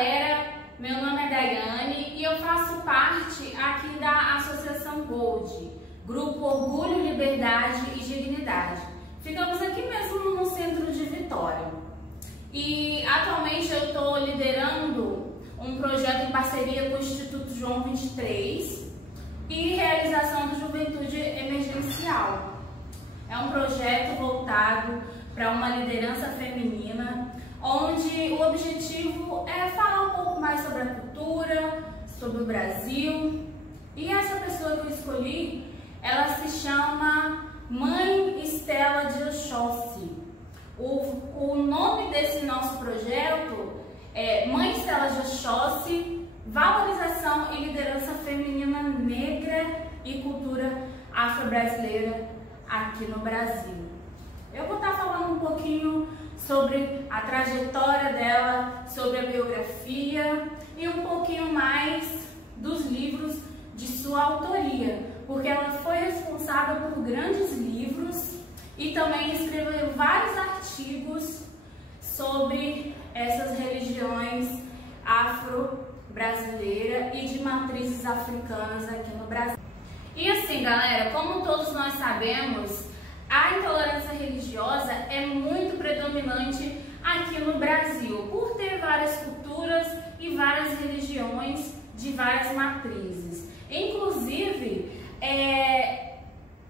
galera, meu nome é Daiane e eu faço parte aqui da Associação Gold, Grupo Orgulho, Liberdade e Dignidade. Ficamos aqui mesmo no centro de Vitória. E atualmente eu estou liderando um projeto em parceria com o Instituto João 23 e realização do Juventude Emergencial. É um projeto voltado para uma liderança feminina, onde o objetivo é falar um pouco mais sobre a cultura, sobre o Brasil. E essa pessoa que eu escolhi, ela se chama Mãe Estela de Oxóssi. O nome desse nosso projeto é Mãe Estela de Oxóssi, Valorização e Liderança Feminina Negra e Cultura Afro-Brasileira aqui no Brasil. Eu vou estar falando um pouquinho sobre a trajetória dela, sobre a biografia e um pouquinho mais dos livros de sua autoria, porque ela foi responsável por grandes livros e também escreveu vários artigos sobre essas religiões afro-brasileiras e de matrizes africanas aqui no Brasil. E assim, galera, como todos nós sabemos, a intolerância religiosa é muito predominante aqui no Brasil, por ter várias culturas e várias religiões de várias matrizes. Inclusive,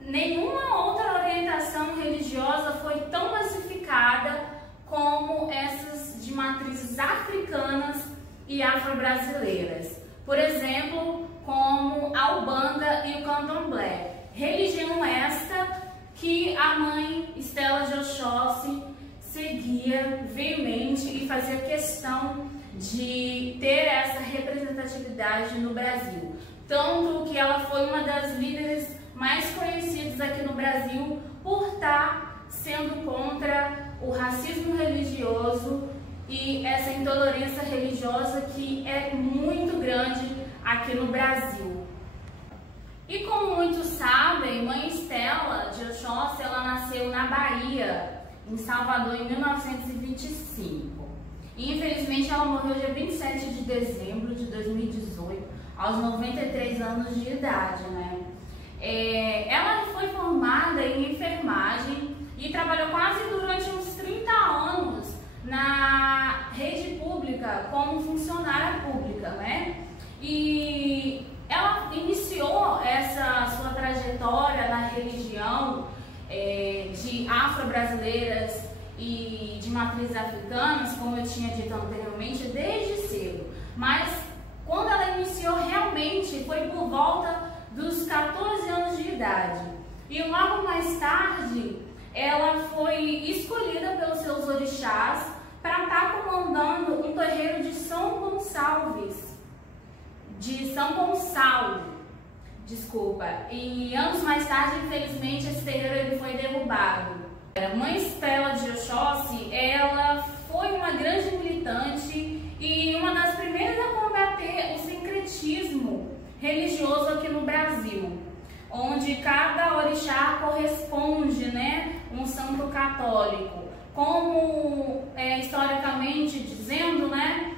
nenhuma outra orientação religiosa foi tão massificada como essas de matrizes africanas e afro-brasileiras. Por exemplo, como a Umbanda e o Candomblé. Religião esta que a mãe Estela de Oxóssi seguia veemente e fazia questão de ter essa representatividade no Brasil. Tanto que ela foi uma das líderes mais conhecidas aqui no Brasil por estar sendo contra o racismo religioso e essa intolerância religiosa que é muito grande aqui no Brasil. E como muitos sabem, Mãe Estela de Oxóssi, ela nasceu na Bahia, em Salvador, em 1925. E infelizmente ela morreu dia 27 de dezembro de 2018, aos 93 anos de idade, né? Ela foi formada em enfermagem e trabalhou quase durante uns 30 anos na rede pública como funcionária pública, né? E ela iniciou essa sua trajetória na religião de afro-brasileiras e de matrizes africanas, como eu tinha dito anteriormente, desde cedo. Mas quando ela iniciou realmente foi por volta dos 14 anos de idade. E logo mais tarde ela foi escolhida pelos seus orixás para estar comandando um terreiro de São Gonçalo, e anos mais tarde, infelizmente, esse terreiro ele foi derrubado. A Mãe Estela de Oxóssi, ela foi uma grande militante e uma das primeiras a combater o sincretismo religioso aqui no Brasil, onde cada orixá corresponde, né, um santo católico. Como historicamente dizendo, né,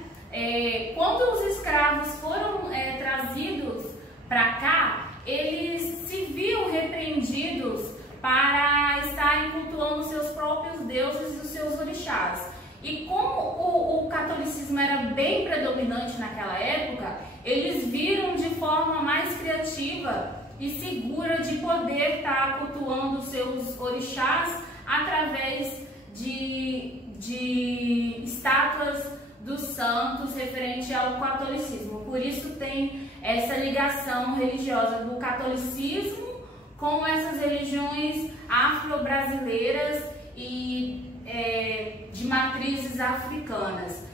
quando os escravos foram trazidos para cá, eles se viam repreendidos para estarem cultuando seus próprios deuses e os seus orixás. E como o catolicismo era bem predominante naquela época, eles viram de forma mais criativa e segura de poder estar cultuando seus orixás através de estátuas dos santos referente ao catolicismo. Por isso tem essa ligação religiosa do catolicismo com essas religiões afro-brasileiras e de matrizes africanas.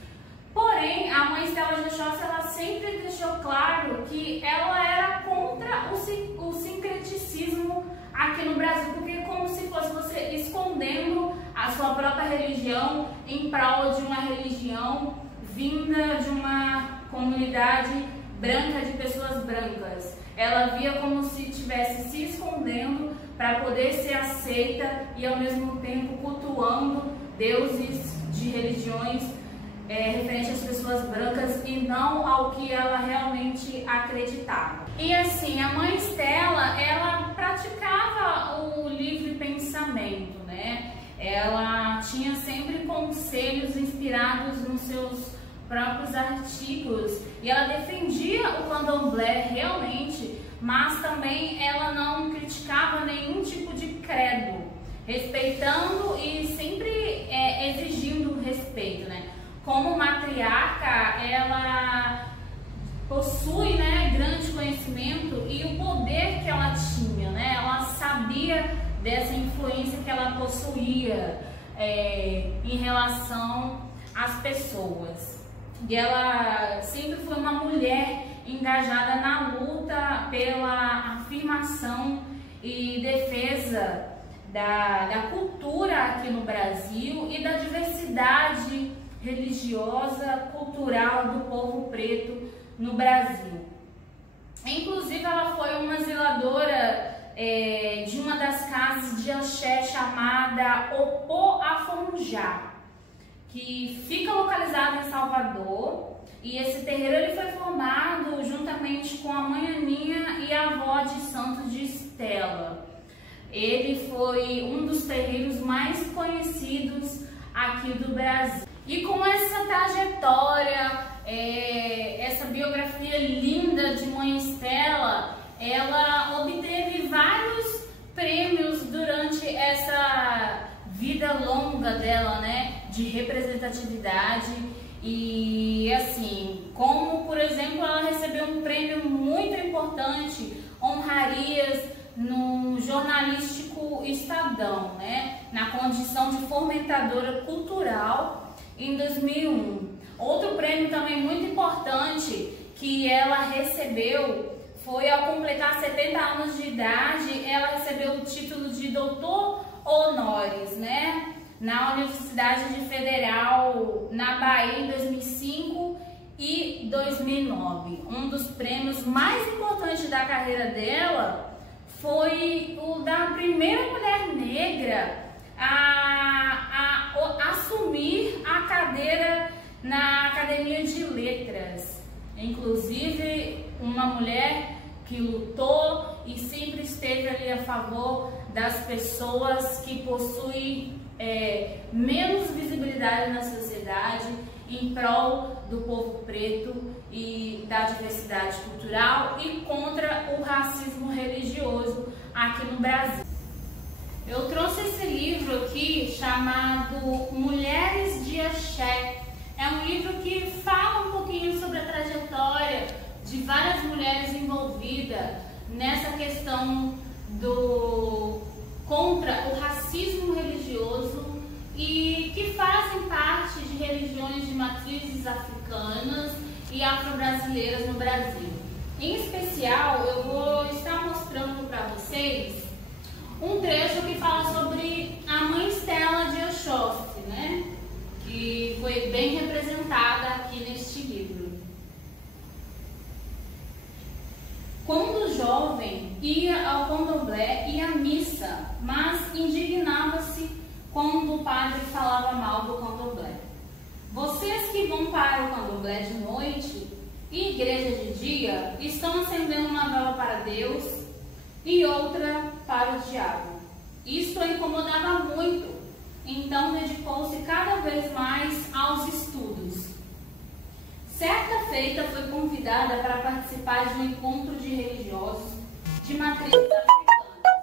Porém, a Mãe Estela de Oxóssi, ela sempre deixou claro que ela era contra o sincreticismo aqui no Brasil, porque é como se fosse você escondendo a sua própria religião em prol de uma religião vinda de uma comunidade branca, de pessoas brancas. Ela via como se estivesse se escondendo para poder ser aceita e ao mesmo tempo cultuando deuses de religiões referente às pessoas brancas e não ao que ela realmente acreditava. E assim, a mãe Estela, ela praticava o livre pensamento, né? Ela tinha sempre conselhos inspirados nos seus próprios artigos e ela defendia o candomblé realmente, mas também ela não criticava nenhum tipo de credo, respeitando e sempre exigindo respeito, né? Como matriarca, ela possui, né, grande conhecimento e o poder que ela tinha, né? Ela sabia dessa influência que ela possuía em relação às pessoas. E ela sempre foi uma mulher engajada na luta pela afirmação e defesa da cultura aqui no Brasil e da diversidade religiosa, cultural do povo preto no Brasil. Inclusive, ela foi uma zeladora de uma das casas de axé chamada Opô Afonjá, que fica localizado em Salvador, e esse terreiro ele foi formado juntamente com a mãe Aninha e a avó de Santo de Estela. Ele foi um dos terreiros mais conhecidos aqui do Brasil. E com essa trajetória, essa biografia linda de mãe Estela, ela obteve vários prêmios durante essa vida longa dela, né, de representatividade. E assim, como por exemplo, ela recebeu um prêmio muito importante, honrarias no jornalístico Estadão, né, na condição de fomentadora cultural em 2001. Outro prêmio também muito importante que ela recebeu foi ao completar 70 anos de idade, ela recebeu o título de doutor honoris, né, na Universidade Federal na Bahia em 2005 e 2009. Um dos prêmios mais importantes da carreira dela foi o da primeira mulher negra a assumir a cadeira na Academia de Letras. Inclusive, uma mulher que lutou e sempre esteve ali a favor das pessoas que possuem menos visibilidade na sociedade, em prol do povo preto e da diversidade cultural e contra o racismo religioso aqui no Brasil. Eu trouxe esse livro aqui chamado Mulheres de Axé. É um livro que fala um pouquinho sobre a trajetória de várias mulheres envolvidas nessa questão contra o racismo religioso e que fazem parte de religiões de matrizes africanas e afro-brasileiras no Brasil. Em especial, eu vou estar mostrando para vocês um trecho que fala sobre a mãe Estela de Oxóssi, né? Que foi bem representada aqui neste livro. Quando jovem, ia ao candomblé e à missa, mas indignava-se quando o padre falava mal do candomblé. Vocês que vão para o candomblé de noite e igreja de dia estão acendendo uma vela para Deus e outra para o diabo. Isto a incomodava muito, então dedicou-se cada vez mais aos estudos. Certa feita foi convidada para participar de um encontro de religiosos de matrizes africanas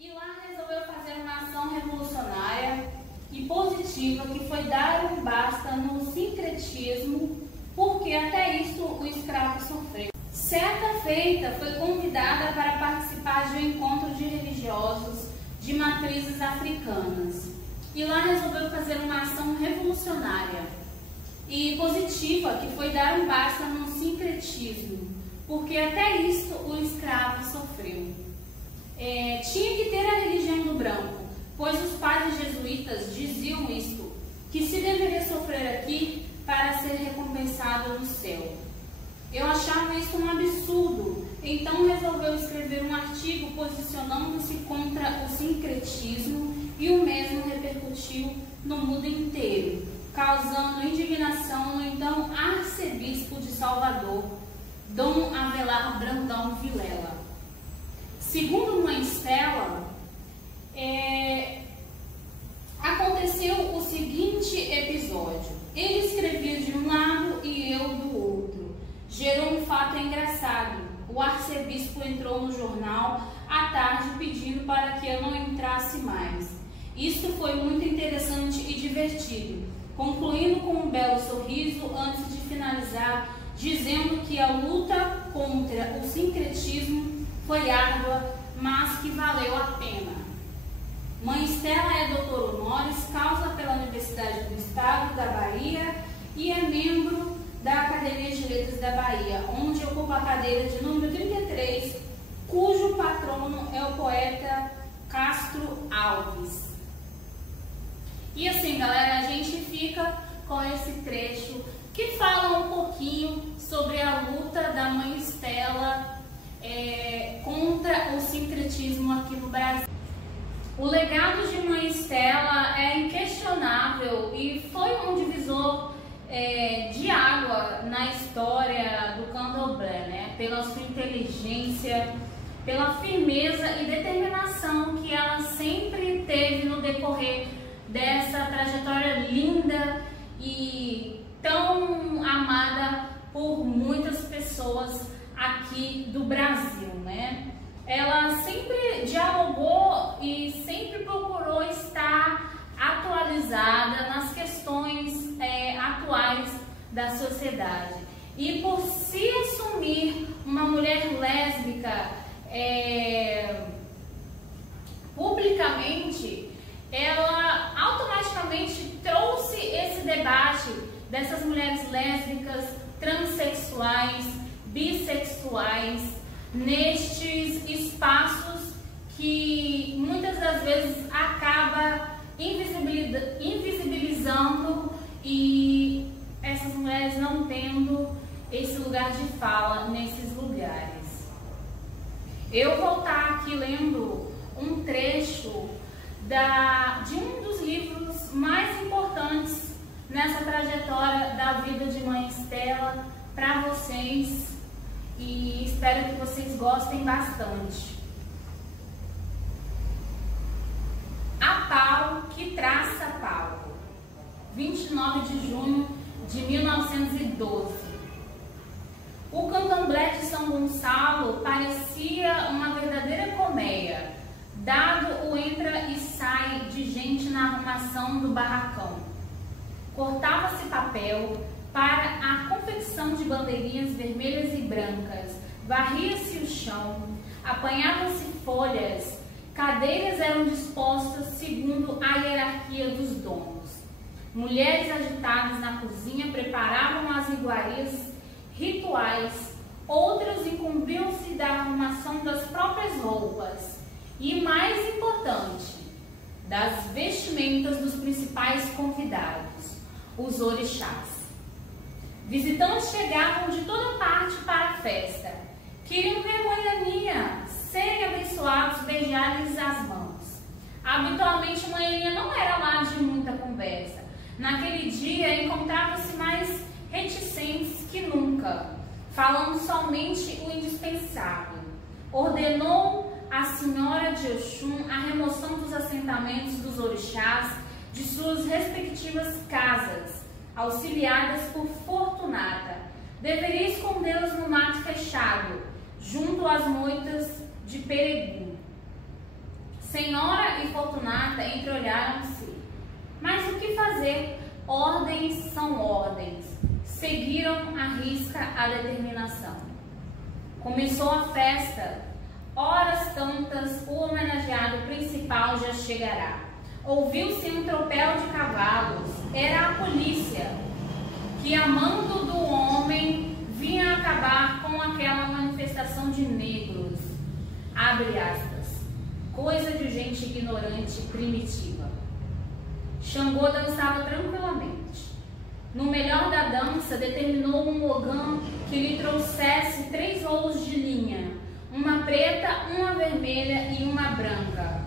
e lá resolveu fazer uma ação revolucionária e positiva que foi dar um basta no sincretismo, porque até isso o escravo sofreu. Certa feita foi convidada para participar de um encontro de religiosos de matrizes africanas e lá resolveu fazer uma ação revolucionária e positiva que foi dar um basta no sincretismo, porque até isso o escravo sofreu. Tinha que ter a religião do branco, pois os padres jesuítas diziam isto, que se deveria sofrer aqui para ser recompensado no céu. Eu achava isso um absurdo, então resolveu escrever um artigo posicionando-se contra o sincretismo e o mesmo repercutiu no mundo inteiro. causando indignação no então arcebispo de Salvador, Dom Avelar Brandão Vilela. Segundo Mãe Stella, aconteceu o seguinte episódio. Ele escrevia de um lado e eu do outro. Gerou um fato engraçado. O arcebispo entrou no jornal à tarde pedindo para que eu não entrasse mais. Isto foi muito interessante e divertido, concluindo com um belo sorriso antes de finalizar, dizendo que a luta contra o sincretismo foi árdua, mas que valeu a pena. Mãe Stella é doutora honoris causa pela Universidade do Estado da Bahia e é membro da Academia de Letras da Bahia, onde ocupa a cadeira de número 33, cujo patrono é o poeta Castro Alves. E assim, galera, a gente fica com esse trecho que fala um pouquinho sobre a luta da Mãe Stella contra o sincretismo aqui no Brasil. O legado de Mãe Stella é inquestionável e foi um divisor de água na história do candomblé, né? Pela sua inteligência, pela firmeza e determinação que ela sempre teve no decorrer dessa trajetória linda e tão amada por muitas pessoas aqui do Brasil, né? Ela sempre dialogou e sempre procurou estar atualizada nas questões atuais da sociedade. E por se assumir uma mulher lésbica publicamente, ela automaticamente trouxe esse debate dessas mulheres lésbicas, transexuais, bissexuais, nestes espaços que muitas das vezes acaba invisibilizando e essas mulheres não tendo esse lugar de fala nesses lugares. Eu vou estar aqui lendo um trecho de um dos livros mais importantes nessa trajetória da vida de Mãe Stella para vocês e espero que vocês gostem bastante. A Pau que Traça Pau, 29 de junho de 1912. O candomblé de São Gonçalo parecia uma verdadeira colmeia, dado o entra e sai de gente na arrumação do barracão. Cortava-se papel para a confecção de bandeirinhas vermelhas e brancas, varria-se o chão, apanhavam-se folhas, cadeiras eram dispostas segundo a hierarquia dos donos. Mulheres agitadas na cozinha preparavam as iguarias rituais, outras incumbiam-se da arrumação das próprias roupas e, mais importante, das vestimentas dos principais convidados, os orixás. Visitantes chegavam de toda parte para a festa. Queriam ver Manhaninha, serem abençoados, beijar-lhes as mãos. Habitualmente, Manhaninha não era lá de muita conversa. Naquele dia, encontrava-se mais reticentes que nunca, falando somente o indispensável. Ordenou a senhora de Oxum a remoção dos assentamentos dos orixás de suas respectivas casas, auxiliadas por Fortunata. Deveria escondê-los no mato fechado, junto às moitas de Peregu. Senhora e Fortunata entreolharam-se. Mas o que fazer? Ordens são ordens. Seguiram à risca a determinação. Começou a festa. Horas tantas, o homenageado principal já chegará. Ouviu-se um tropel de cavalos. Era a polícia, que a mando do homem vinha acabar com aquela manifestação de negros. Abre aspas. Coisa de gente ignorante primitiva. Xangô dançava tranquilamente. No melhor da dança, determinou um ogã que lhe trouxesse 3 rolos de linha, uma preta, uma vermelha e uma branca.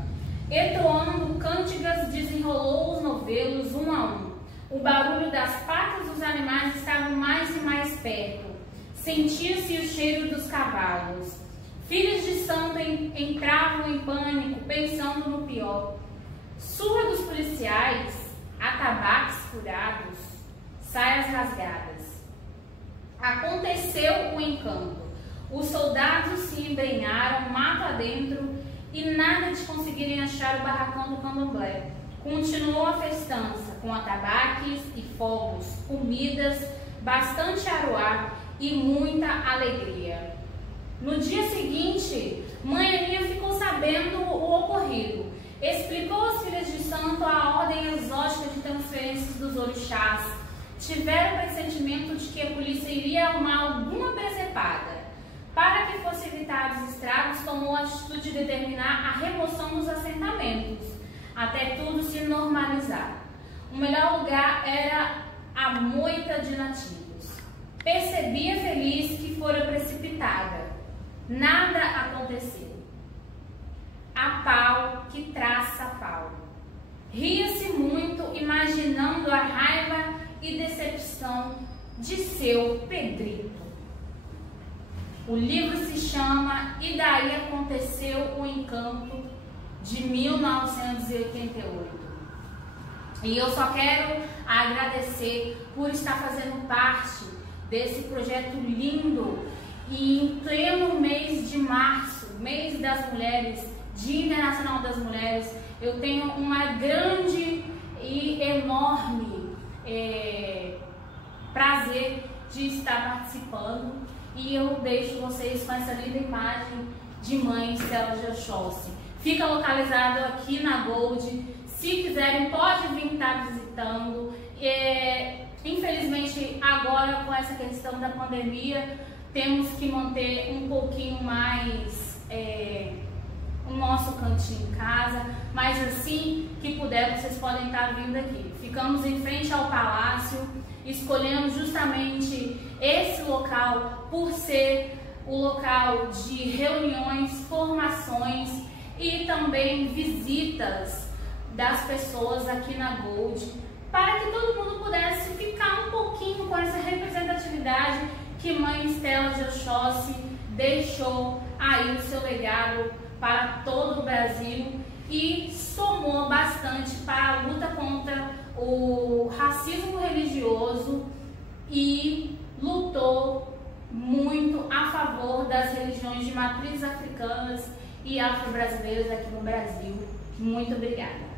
Entoando cântigas, desenrolou os novelos um a um. O barulho das patas dos animais estava mais e mais perto. Sentia-se o cheiro dos cavalos. Filhos de santo entravam em pânico, pensando no pior. Surra dos policiais, atabaques furados, saias rasgadas. Aconteceu o encanto. Os soldados se embrenharam mato adentro e nada de conseguirem achar o barracão do candomblé. Continuou a festança, com atabaques e fogos, comidas, bastante aroá e muita alegria. No dia seguinte, Mãe Aninha ficou sabendo o ocorrido. Explicou às filhas de santo a ordem exótica de transferências dos orixás. Tiveram o pressentimento de que a polícia iria arrumar alguma presepada. Para que fossem evitados estragos, tomou a atitude de determinar a remoção dos assentamentos, até tudo se normalizar. O melhor lugar era a moita de nativos. Percebia feliz que fora precipitada. Nada aconteceu. A pau que traça pau. Ria-se muito, imaginando a raiva e decepção de seu Pedrito. O livro se chama E Daí Aconteceu o Encanto, de 1988. E eu só quero agradecer por estar fazendo parte desse projeto lindo. E em pleno mês de março, mês das mulheres, Dia Internacional das Mulheres, eu tenho uma grande e enorme prazer de estar participando. E eu deixo vocês com essa linda imagem de Mãe Estela de Oxóssi. Fica localizado aqui na Gold. Se quiserem, pode vir estar visitando. Infelizmente, agora com essa questão da pandemia, temos que manter um pouquinho mais o nosso cantinho em casa, mas assim que puder, vocês podem estar vindo aqui. Ficamos em frente ao palácio, escolhemos justamente esse local por ser o local de reuniões, formações e também visitas das pessoas aqui na Gold, para que todo mundo pudesse ficar um pouquinho com essa representatividade que Mãe Estela de Oxóssi deixou aí o seu legado para todo o Brasil e somou bastante para a luta contra o racismo religioso e lutou muito a favor das religiões de matrizes africanas e afro-brasileiras aqui no Brasil. Muito obrigada.